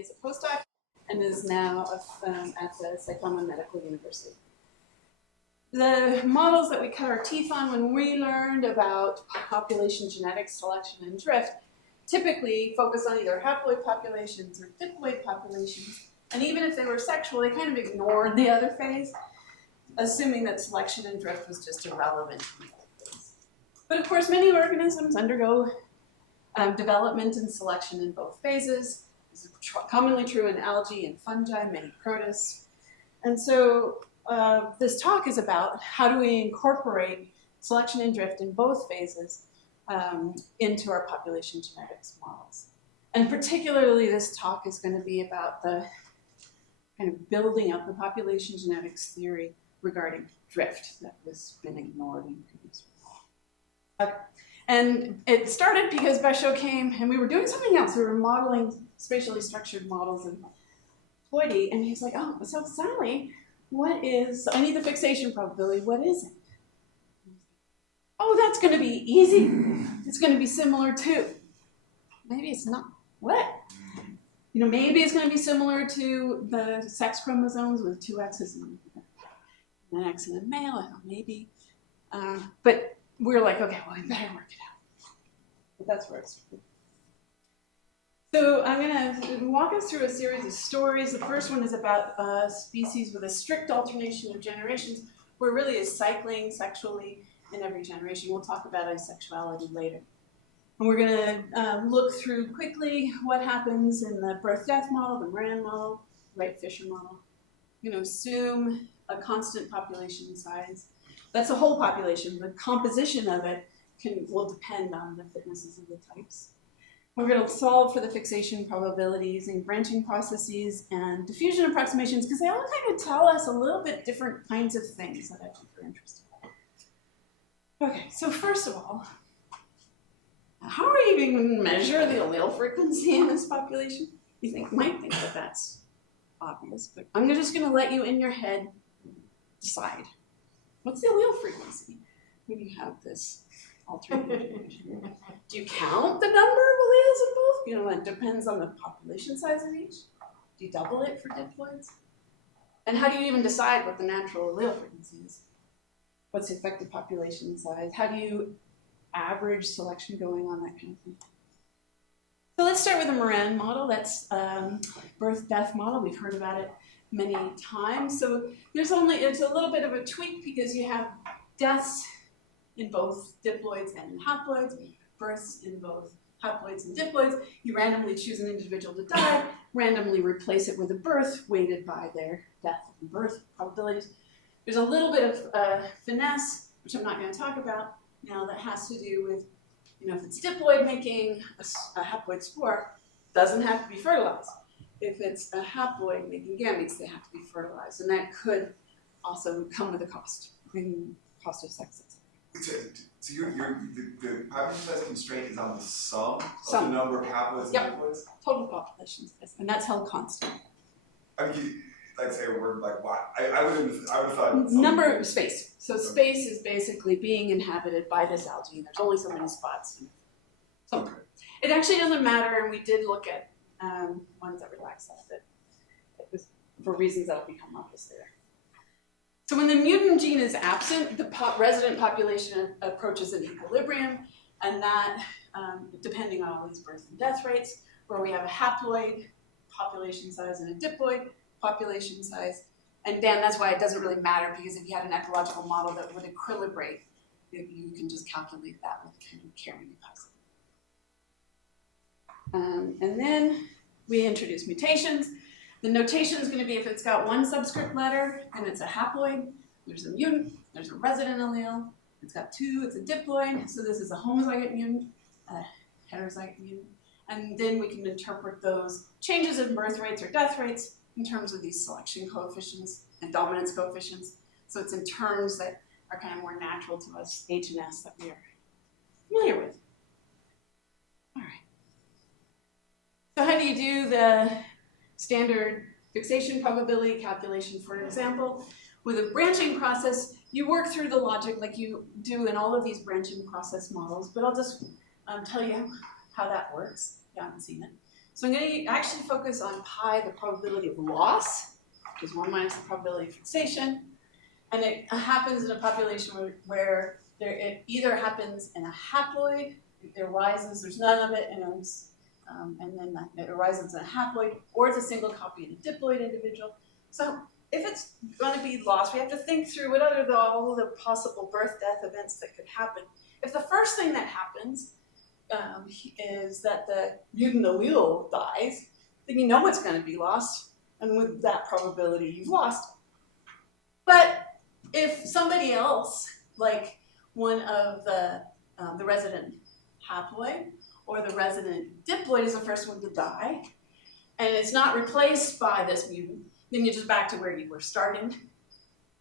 is a postdoc and is now at the Saitama Medical University. The models that we cut our teeth on when we learned about population genetics, selection, and drift typically focus on either haploid populations or diploid populations. And even if they were sexual, they kind of ignored the other phase, assuming that selection and drift was just irrelevant. But of course, many organisms undergo development and selection in both phases. This is commonly true in algae and fungi, many protists. And so this talk is about how do we incorporate selection and drift in both phases into our population genetics models. And particularly this talk is going to be about the kind of building up the population genetics theory regarding drift that has been ignored in previous reports. Okay. And it started because Basho came and we were doing something else. We were modeling spatially structured models in haploidy, and he's like, oh, so Sally, what is, I need the fixation probability, what is it? Oh, that's going to be easy. It's going to be similar to, maybe it's not, what? You know, maybe it's going to be similar to the sex chromosomes with 2 X's and an X in a male, I don't know, maybe. But we're like, okay, well, we better work it out. But that's where it's. So I'm going to walk us through a series of stories. The first one is about a species with a strict alternation of generations, where it really is cycling sexually in every generation. We'll talk about asexuality later. And we're going to look through quickly what happens in the birth-death model, the Moran model, Wright-Fisher model. We're going to assume a constant population size. That's the whole population. The composition of it will depend on the fitnesses of the types. We're going to solve for the fixation probability using branching processes and diffusion approximations, because they all kind of tell us a little bit different kinds of things that I think are interesting. Okay, so first of all, how are you going to measure the allele frequency in this population? You might think that that's obvious, but I'm just going to let you in your head decide. What's the allele frequency when you have this alternation? Do you count the number of alleles in both? You know, it depends on the population size of each. Do you double it for diploids? And how do you even decide what the natural allele frequency is? What's the effective population size? How do you average selection going on, that kind of thing? So let's start with the Moran model. That's birth-death model. We've heard about it many times. So it's a little bit of a tweak because you have deaths in both diploids and haploids, births in both haploids and diploids. You randomly choose an individual to die, randomly replace it with a birth weighted by their death and birth probabilities. There's a little bit of finesse, which I'm not going to talk about now, that has to do with, you know, if it's diploid making a haploid spore, doesn't have to be fertilized. If it's a haploid making gametes, they have to be fertilized. And that could also come with a cost, cost of sex. So the population size constraint is on the sum of the number of haploids and diploids? Total population size, and that's held constant. I mean, like say a word like what? I would have thought number space. So space is basically being inhabited by this algae. There's only so many spots. So okay. It actually doesn't matter, and we did look at ones that relax that a bit. It was for reasons that will become obvious later. So when the mutant gene is absent, the resident population approaches an equilibrium, and that, depending on all these birth and death rates, where we have a haploid population size and a diploid population size. And Dan, that's why it doesn't really matter, because if you had an ecological model that would equilibrate, you can just calculate that with kind of carrying capacity. And then we introduce mutations. The notation is going to be if it's got one subscript letter and it's a haploid, there's a mutant, there's a resident allele. If it's got 2, it's a diploid. So this is a homozygote mutant, a heterozygote mutant. And then we can interpret those changes in birth rates or death rates in terms of these selection coefficients and dominance coefficients. So it's in terms that are kind of more natural to us, H and S, that we are familiar with. All right. So how do you do the standard fixation probability calculation, for example? With a branching process, you work through the logic like you do in all of these branching process models, but I'll just tell you how that works. You haven't seen it. So I'm going to actually focus on pi, the probability of loss, which is 1 minus the probability of fixation. And it happens in a population where it either happens in a haploid, it arises, there's none of it, and then it arises in a haploid, or it's a single copy in a diploid individual. So if it's going to be lost, we have to think through what are all the possible birth-death events that could happen. If the first thing that happens is that the mutant allele dies, then you know it's going to be lost, and with that probability, you've lost it. But if somebody else, like one of the resident haploid or the resident diploid is the first one to die, and it's not replaced by this mutant, then you're just back to where you were starting.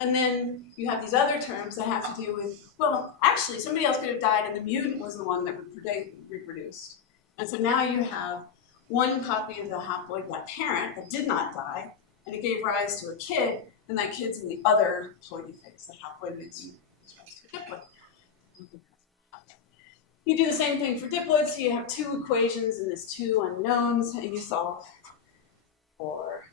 And then you have these other terms that have to do with, well, actually, somebody else could have died and the mutant was the one that reproduced. And so now you have one copy of the haploid, that parent, that did not die, and it gave rise to a kid, and that kid's in the other ploidy phase, the haploid gives rise to a diploid. You do the same thing for diploids, so you have two equations and there's two unknowns, and you solve for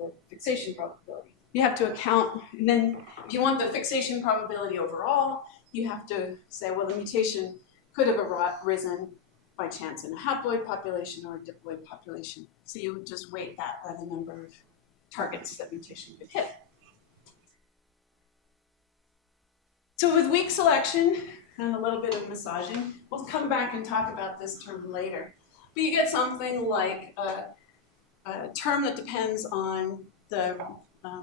the fixation probability. You have to account, and then if you want the fixation probability overall, you have to say, well, the mutation could have arisen by chance in a haploid population or a diploid population. So you would just weight that by the number of targets that mutation could hit. So with weak selection and a little bit of massaging, we'll come back and talk about this term later. But you get something like a term that depends on the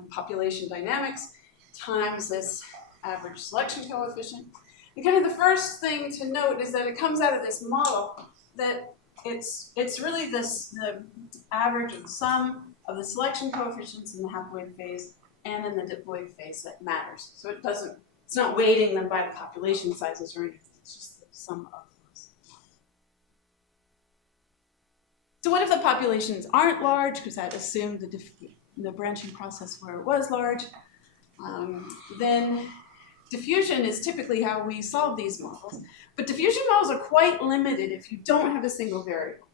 population dynamics times this average selection coefficient. And kind of the first thing to note is that it comes out of this model that it's really the average of the sum of the selection coefficients in the haploid phase and in the diploid phase that matters. So it's not weighting them by the population sizes or anything, it's just the sum of those. So what if the populations aren't large, because that assumed the branching process where it was large, then diffusion is typically how we solve these models. But diffusion models are quite limited if you don't have a single variable.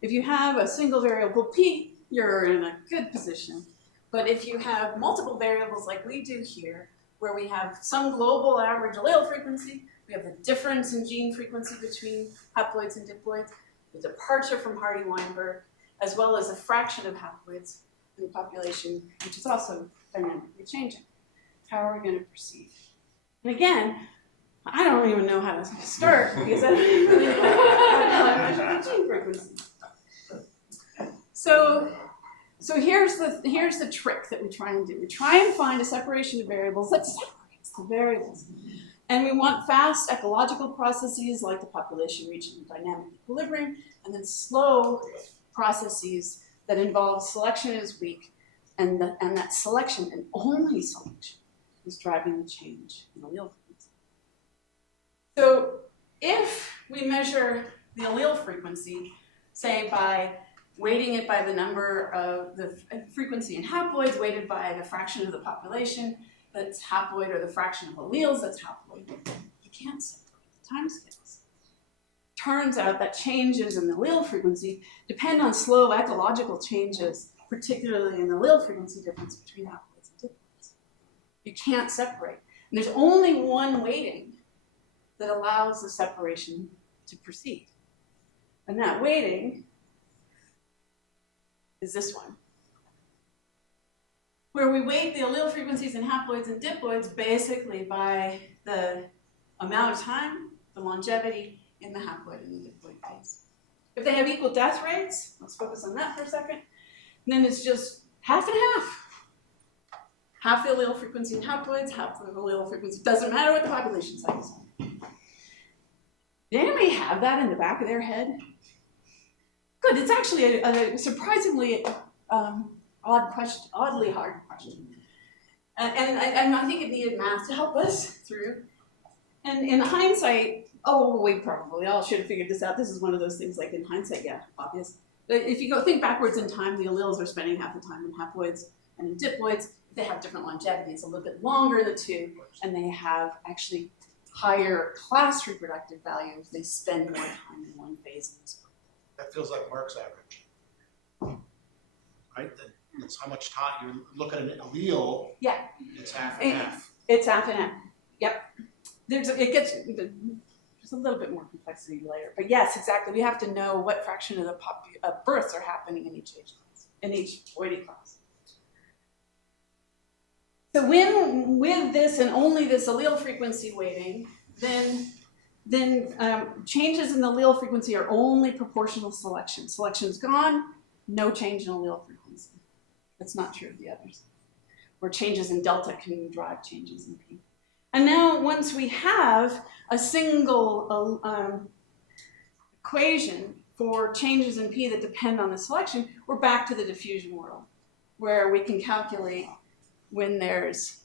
If you have a single variable p, you're in a good position. But if you have multiple variables like we do here, where we have some global average allele frequency, we have the difference in gene frequency between haploids and diploids, the departure from Hardy-Weinberg, as well as a fraction of haploids in the population, which is also dynamically changing. How are we going to proceed? And again, I don't even know how to start because I don't really know how to measure the gene frequency. So here's the trick that we try and do. We try and find a separation of variables that separates the variables. And we want fast ecological processes like the population reaching dynamic equilibrium, and then slow processes that involve selection is weak, and that selection, and only selection, is driving the change in allele frequency. So if we measure the allele frequency, say by weighting it by the number of the frequency in haploids, weighted by the fraction of the population that's haploid, or the fraction of alleles that's haploid, you can't separate the timescales. Turns out that changes in the allele frequency depend on slow ecological changes, particularly in the allele frequency difference between haploids and diploids. You can't separate. And there's only one weighting that allows the separation to proceed. And that weighting is this one, where we weight the allele frequencies in haploids and diploids basically by the amount of time, the longevity in the haploid and the diploid phase. If they have equal death rates, let's focus on that for a second, then it's just half and half. Half the allele frequency in haploids, half the allele frequency, doesn't matter what the population size is. Did anybody have that in the back of their head? Good, it's actually a surprisingly oddly hard question. And I think it needed math to help us through. And in hindsight, we probably all should have figured this out. This is one of those things like in hindsight, yeah, obvious. But if you go think backwards in time, the alleles are spending half the time in haploids and in diploids. They have different longevity. It's a little bit longer, the two, and they have actually higher class reproductive values. They spend more time in one phase in this. That feels like Mark's average. it's how much time you look at an allele. Yeah. It's half and half. It's half and half. Yep. There's a little bit more complexity later, but yes, exactly. We have to know what fraction of the births are happening in each age class, in each diploid class. So when with this and only this allele frequency weighting, then changes in the allele frequency are only proportional selection. Selection's gone, no change in allele frequency. That's not true of the others, where changes in delta can drive changes in P. And now once we have a single equation for changes in P that depend on the selection, we're back to the diffusion world, where we can calculate when there's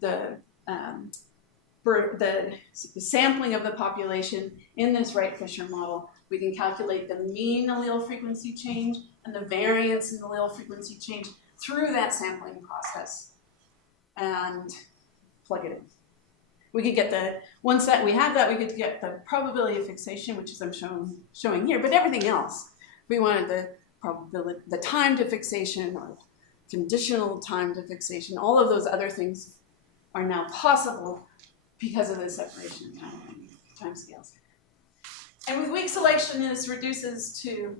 the sampling of the population in this Wright-Fisher model. We can calculate the mean allele frequency change and the variance in allele frequency change through that sampling process and plug it in. We could get once that we have that, we could get the probability of fixation, which is I'm showing here, but everything else. We wanted the probability, the time to fixation or conditional time to fixation, all of those other things are now possible because of the separation of time scales. And with weak selection, this reduces to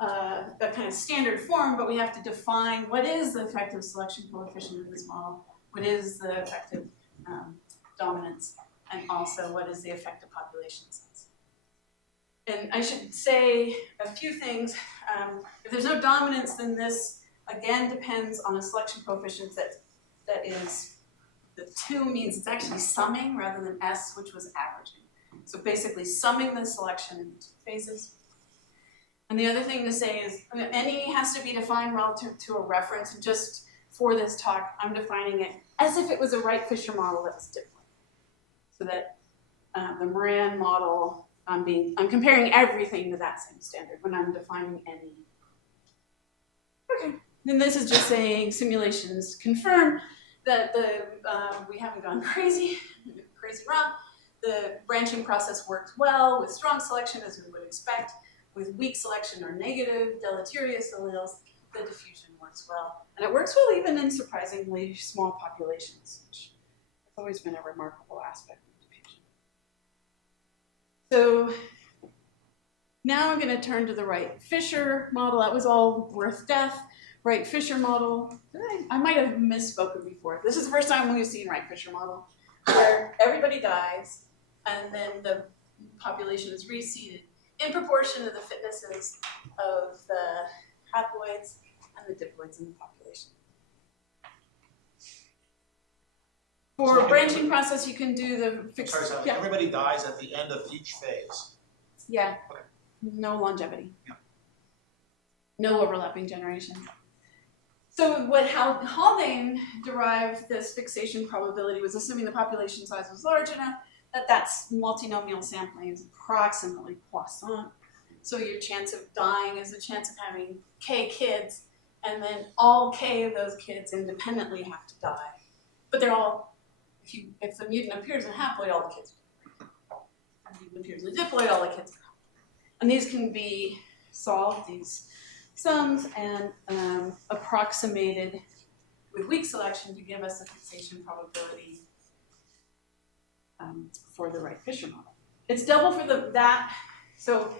a kind of standard form, but we have to define what is the effective selection coefficient of this model, what is the effective dominance, and also what is the effective population size. And I should say a few things. If there's no dominance, then this again depends on a selection coefficient that is, the 2 means it's actually summing rather than S, which was averaging. So basically summing the selection in 2 phases. And the other thing to say is any has to be defined relative to a reference. And just for this talk, I'm defining it as if it was a Wright-Fisher model that was diploid. So that the Moran model, I'm comparing everything to that same standard when I'm defining any. Okay. And this is just saying simulations confirm that we haven't gone crazy wrong. The branching process works well with strong selection, as we would expect. With weak selection or negative deleterious alleles, the diffusion works well. And it works well even in surprisingly small populations, which has always been a remarkable aspect of diffusion. So now I'm going to turn to the Wright-Fisher model. That was all birth-death. Wright-Fisher model. I might have misspoken before. This is the first time we've seen Wright-Fisher model, where everybody dies, and then the population is reseeded in proportion to the fitnesses of the haploids and the diploids in the population. For a branching process, you can do the fixed. Sorry, Sally, yeah. Everybody dies at the end of each phase. Yeah. Okay. No longevity. Yeah. No overlapping generation. So how Haldane derived this fixation probability was assuming the population size was large enough that multinomial sampling is approximately Poisson. So your chance of dying is a chance of having k kids, and then all k of those kids independently have to die. But they're all, if the mutant appears in haploid, all the kids die. If the mutant appears in the diploid, all the kids die. And these can be solved, these sums, and approximated with weak selection to give us a fixation probability for the Wright-Fisher model. It's double for that, so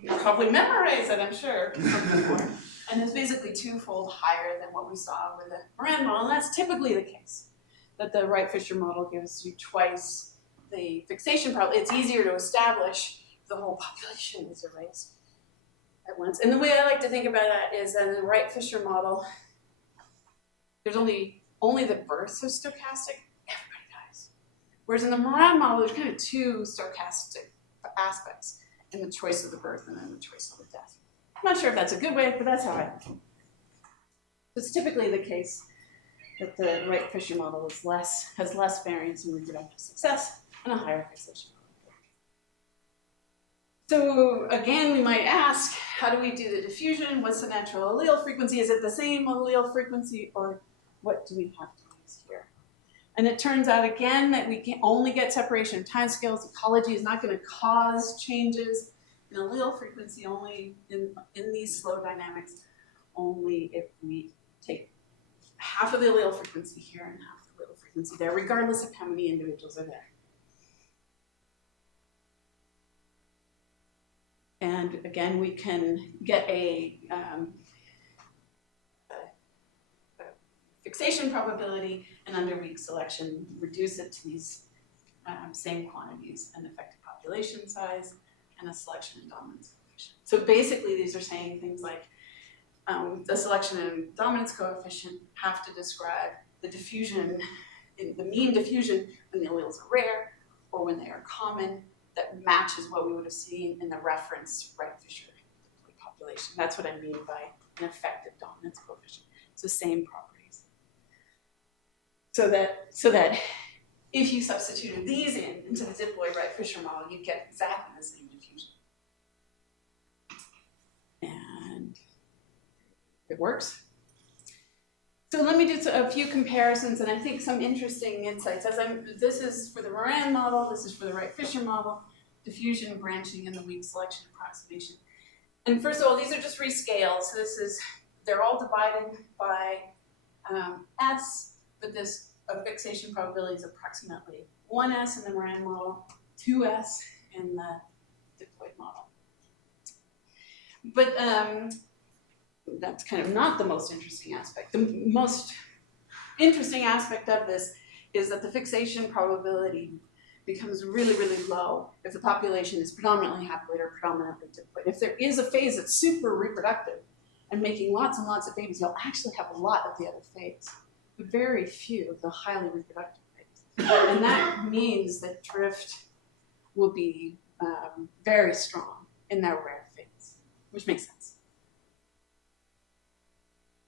you probably memorized it, I'm sure, from before. And it's basically twofold higher than what we saw with the Moran model, and that's typically the case, that the Wright-Fisher model gives you twice the fixation probability. It's easier to establish the whole population is erased at once. And the way I like to think about that is that in the Wright-Fisher model, there's only the births are stochastic, everybody dies. Whereas in the Moran model, there's kind of 2 stochastic aspects in the choice of the birth and then the choice of the death. I'm not sure if that's a good way, but that's how I think. It's typically the case that the Wright-Fisher model has less variance in reproductive success and a higher fixation. So again, we might ask, how do we do the diffusion? What's the natural allele frequency? Is it the same allele frequency, or what do we have to use here? And it turns out again that we can only get separation of timescales. Ecology is not going to cause changes in allele frequency only in these slow dynamics. only if we take half of the allele frequency here and half the allele frequency there, regardless of how many individuals are there. And again, we can get a fixation probability, and under weak selection, reduce it to these same quantities, an effective population size, and a selection and dominance coefficient. So basically, these are saying things like the selection and dominance coefficient have to describe the diffusion, the mean diffusion when the alleles are rare or when they are common, that matches what we would have seen in the reference Wright-Fisher population. That's what I mean by an effective dominance coefficient. It's the same properties. So that if you substituted these into the diploid Wright-Fisher model, you'd get exactly the same diffusion. And it works. So let me do a few comparisons, and I think some interesting insights. This is for the Moran model, this is for the Wright-Fisher model, diffusion, branching, and the weak selection approximation. And first of all, these are just rescaled. So they're all divided by S, but this fixation probability is approximately 1S in the Moran model, 2S in the diploid model. But that's kind of not the most interesting aspect. The most interesting aspect of this is that the fixation probability becomes really, really low if the population is predominantly haploid or predominantly diploid. If there is a phase that's super reproductive and making lots and lots of babies, you'll actually have a lot of the other phase, but very few of the highly reproductive phase. And that means that drift will be very strong in that rare phase, which makes sense.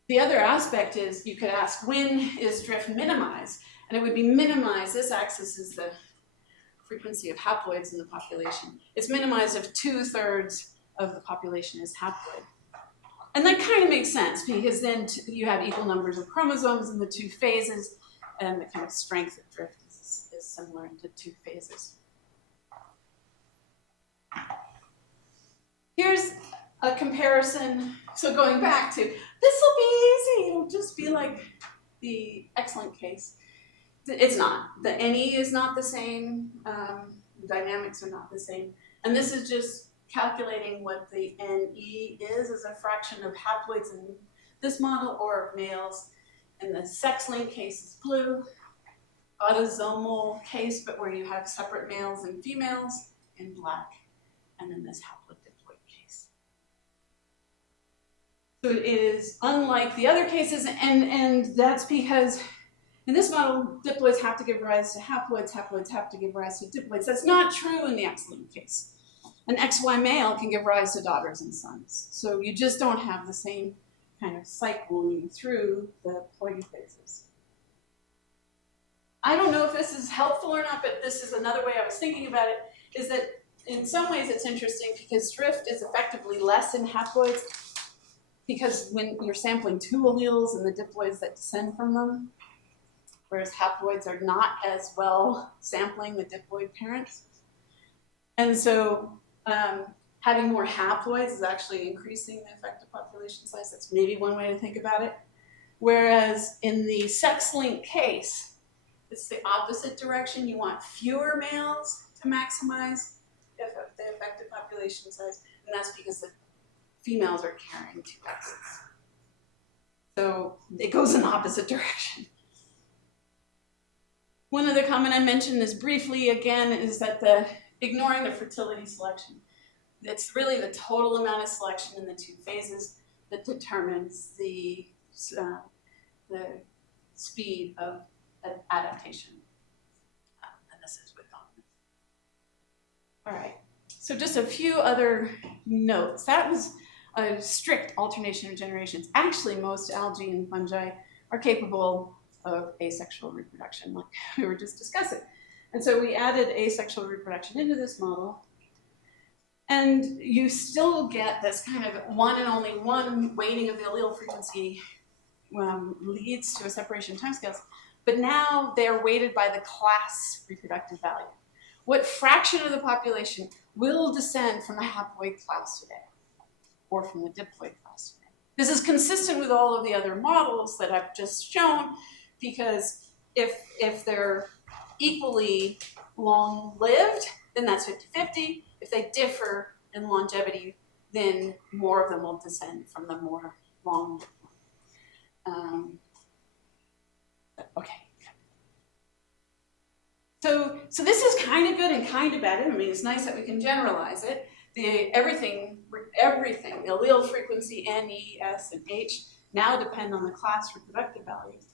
The other aspect is you could ask, when is drift minimized? And it would be minimized, this axis is the frequency of haploids in the population. It's minimized if 2/3 of the population is haploid. And that kind of makes sense because then you have equal numbers of chromosomes in the two phases, and the kind of strength of drift is similar in the two phases. Here's a comparison. So going back to, this will be easy. It'll just be like the excellent case. It's not. The NE is not the same. The dynamics are not the same. And this is just calculating what the NE is as a fraction of haploids in this model or males. And the sex-linked case is blue. Autosomal case, but where you have separate males and females in black. And then this haplodiploid case. So it is unlike the other cases, and that's because in this model, diploids have to give rise to haploids, haploids have to give rise to diploids. That's not true in the X-linked case. An XY male can give rise to daughters and sons. So you just don't have the same kind of cycling through the ploidy phases. I don't know if this is helpful or not, but this is another way I was thinking about it, is that in some ways it's interesting because drift is effectively less in haploids because when you're sampling two alleles and the diploids that descend from them, whereas haploids are not as well sampling the diploid parents. And so having more haploids is actually increasing the effective population size. That's maybe one way to think about it. Whereas in the sex-linked case, it's the opposite direction. You want fewer males to maximize the effective population size, and that's because the females are carrying two X's. So it goes in the opposite direction. One other comment I mentioned is briefly again is that ignoring the fertility selection, it's really the total amount of selection in the two phases that determines the speed of adaptation. And this is with dominance. All right, so just a few other notes. That was a strict alternation of generations. Actually, most algae and fungi are capable of asexual reproduction, like we were just discussing. And so we added asexual reproduction into this model, and you still get this kind of one and only one weighting of the allele frequency leads to a separation timescales, but now they're weighted by the class reproductive value. What fraction of the population will descend from the haploid class today, or from the diploid class today? This is consistent with all of the other models that I've just shown, because if they're equally long-lived, then that's 50-50. If they differ in longevity, then more of them will descend from the more long-lived one. Okay. So this is kind of good and kind of bad. I mean, it's nice that we can generalize it. Everything, the allele frequency, N, E, S, and H, now depend on the class reproductive values.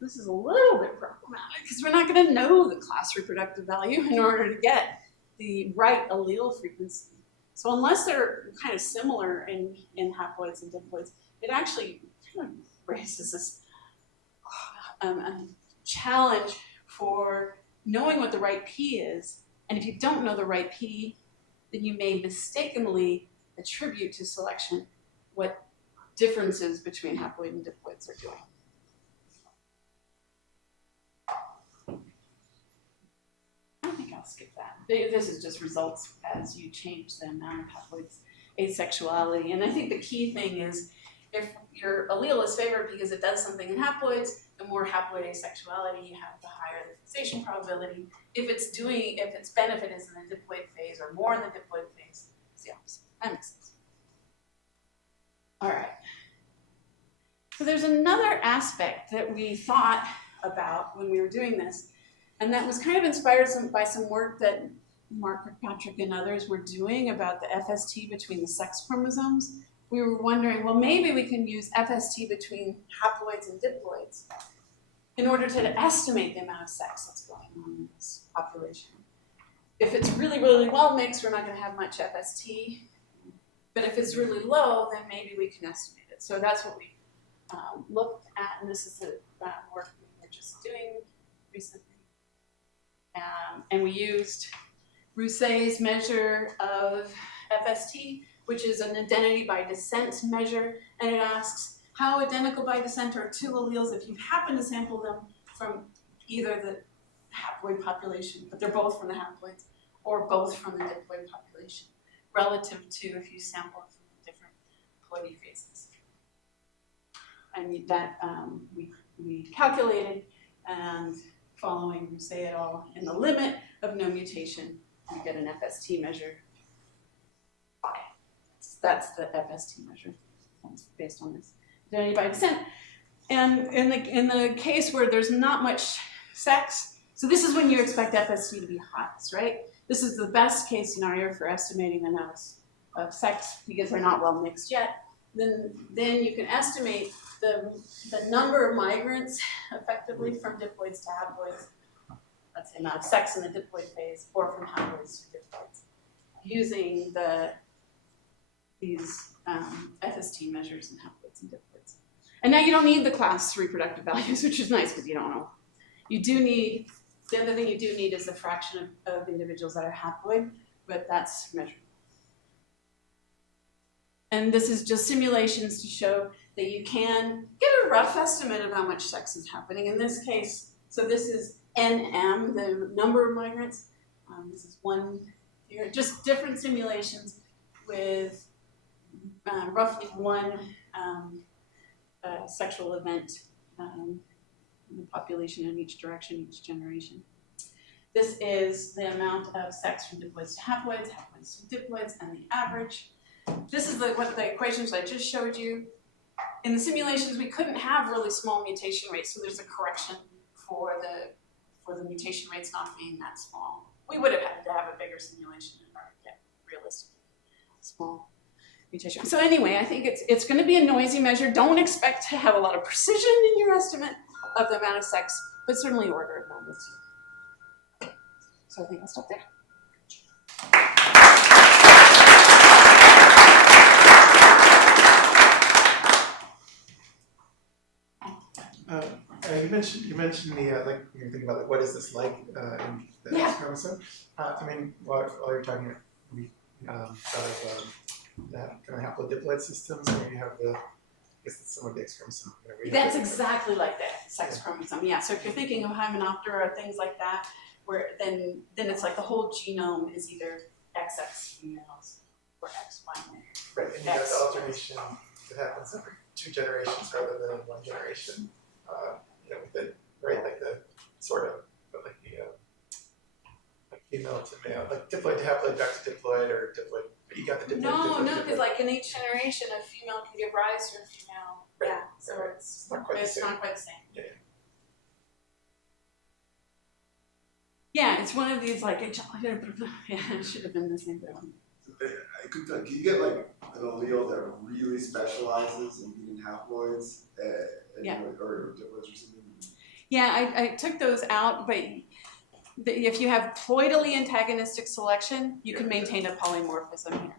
This is a little bit problematic because we're not going to know the class reproductive value in order to get the right allele frequency. So unless they're kind of similar in haploids and diploids, it actually kind of raises this challenge for knowing what the right P is. And if you don't know the right P, then you may mistakenly attribute to selection what differences between haploid and diploids are doing. I think I'll skip that. This is just results as you change the amount of haploids, asexuality. And I think the key thing is if your allele is favored because it does something in haploids, the more haploid asexuality you have, the higher the fixation probability. If its benefit is in the diploid phase or more in the diploid phase, it's the opposite. That makes sense. All right. So there's another aspect that we thought about when we were doing this, and that was kind of inspired by some work that Mark Kirkpatrick and others were doing about the FST between the sex chromosomes. We were wondering, well, maybe we can use FST between haploids and diploids in order to estimate the amount of sex that's going on in this population. If it's really, really well mixed, we're not going to have much FST. But if it's really low, then maybe we can estimate it. So that's what we looked at, and this is the work we were just doing recently. And we used Rousset's measure of FST, which is an identity by descent measure, and it asks how identical by descent are two alleles if you happen to sample them from either the haploid population, but they're both from the haploids, or both from the diploid population, relative to if you sample from the different ploidy phases. And that we calculated, and following Rousset et al. In the limit of no mutation, we get an FST measure. That's the FST measure. That's based on this identity by descent. And in the case where there's not much sex, so this is when you expect FST to be highest, right? This is the best case scenario for estimating the amount of sex because they're not well mixed yet. Then you can estimate the number of migrants effectively from diploids to haploids. That's the amount of sex in the diploid phase, or from haploids to diploids, using these FST measures in haploids and diploids. And now you don't need the class reproductive values, which is nice because you don't know. You do need, the other thing you do need is the fraction of individuals that are haploid, but that's measured. And this is just simulations to show that you can get a rough estimate of how much sex is happening. In this case, so this is NM, the number of migrants. This is one here, just different simulations with roughly one sexual event in the population in each direction, each generation. This is the amount of sex from diploids to haploids, haploids to diploids, and the average. This is what the equations I just showed you. In the simulations, we couldn't have really small mutation rates, so there's a correction for the mutation rates not being that small. We would have had to have a bigger simulation in order to get realistic small mutation. So anyway, I think it's going to be a noisy measure. Don't expect to have a lot of precision in your estimate of the amount of sex, but certainly order of magnitude. So I think I'll stop there. You mentioned the like you're thinking about like what is this like in the X chromosome? I mean, while you're talking, we thought of that kind of haplodiploid systems where you have the, I guess it's some of the X chromosome. That's exactly like that sex chromosome. Yeah. So if you're thinking of Hymenoptera or things like that, where then it's like the whole genome is either XX females or XY males. Right, and you got the alternation that happens every 2 generations rather than in 1 generation. You know, with the right, like the sort of, but like the like female to male, like diploid to haploid back to diploid, or diploid. You got the diploid. No, because like in each generation, a female can give rise to a female. Right. Yeah, so Right. it's not quite the same. not quite the same. Yeah. Yeah, it's one of these like it should have been the same, but Can you get like an allele that really specializes in being haploids, Yeah. or diploids or something? yeah, I took those out, but if you have ploidally antagonistic selection, you can maintain a polymorphism here.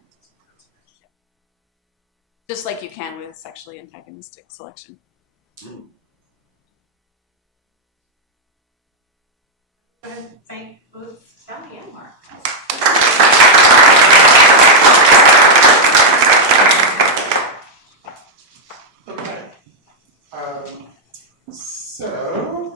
Just like you can with sexually antagonistic selection. I'm going to thank both Sally and Mark. Okay. So